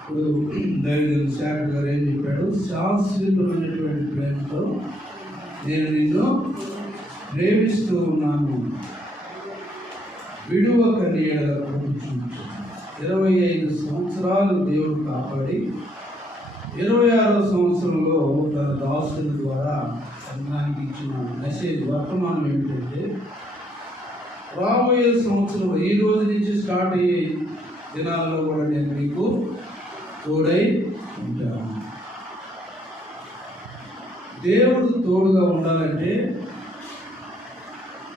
ఇప్పుడు దైవజనుడు శాఖ గారు ఏం చెప్పాడు? శాశ్వతమైనటువంటి ప్రేమతో నేను నిన్ను ప్రేమిస్తూ ఉన్నాను, విడువక నీడ. 25 సంవత్సరాలు దేవుడు కాపాడి 26వ సంవత్సరంలో తన దాసుల ద్వారా సంఘానికి ఇచ్చిన మెసేజ్ వర్తమానం ఏమిటంటే, రాబోయే సంవత్సరం ఈ రోజు నుంచి స్టార్ట్ అయ్యే దినాల్లో కూడా నేను మీకు తోడై ఉంటాను. దేవుడు తోడుగా ఉండాలంటే